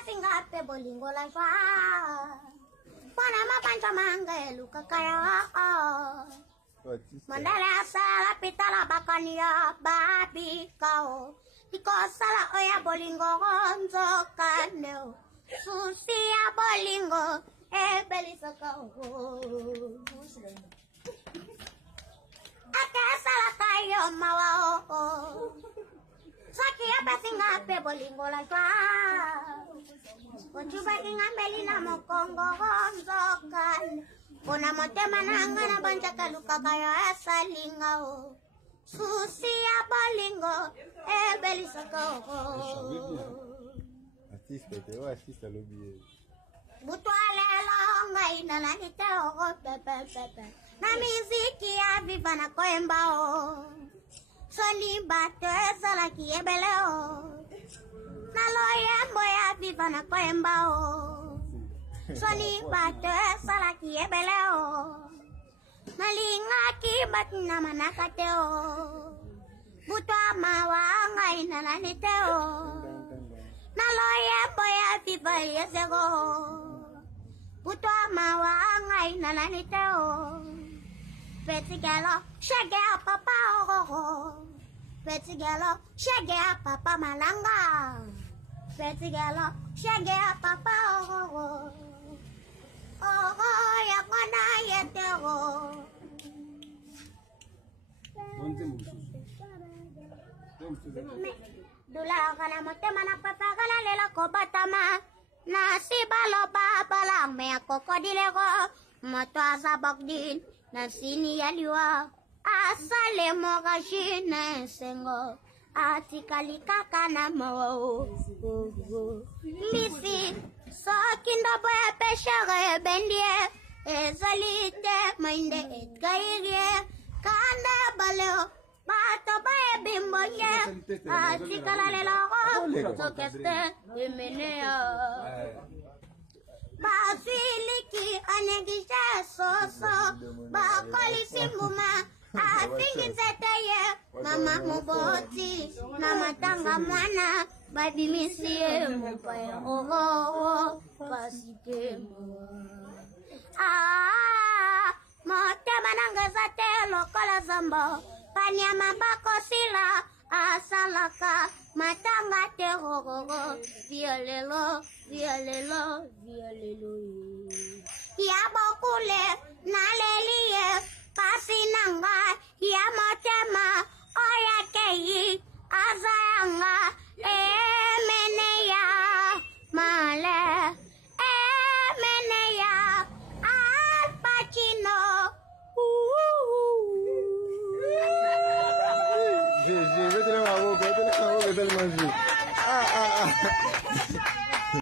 pasinga pe bolingo la joie. Pana mabanja mangelu kakaya. Mandala sala pitala bakania babi kao. Iko sala oya bolingo gonzo kaneo. Susia bolingo belisa kao. Ake sala kayo mawao. Saki pasinga pe bolingo la joie. Konjuba ingambeli na mokongo gonzo kaneo. Ona motema nanga na banja kaluka kaya salinga o. Susia bolingo belisa kao. Artiste lobby. Butwale longa ina na nitao pepe. Na miziki ya viva na koemba o. Soni bate sala kiebele o. Na loyembo ya viva na koemba o. Soni bate sala kiebele o. Malinga kibat na manakate o. Butwa mawanga ina na nitao. Na loyembo ya viva yesego. Butwa mawanga ina na nitao. Petit galo, shege a papa oh. Petit galo, shege a papa malanga. Petit galo, shege a papa oh. Oh, ya kona yete oh. Dula kana motema na papa gala lela kobatama. Na si balo baba lang me kokodile ko. Moto azabagdin na sini yaliwa. Asale moga shine sengo. Atikalika kana mo. Misi so kindo boya peshere bendie. Ezalite minde etgairie. Kanda baleo. Bato bae bimboye. Atikala lelo. Sokeste emenea. Basiliki anegisha soso. Bakoli simbuma. Afingi zeteye. Mama muboti. Mama tanga mwana. Badimisie mupaya. Oh. Pasike mwa. Motema nangezate lokola zambo. Panyama bako sila asalaka matanga terogogo violelo ya bokule nalelie pasinanga ya motema oya kei azayanga emeneya male emeneya alpachino. Je vais te la manger, tellement jouer.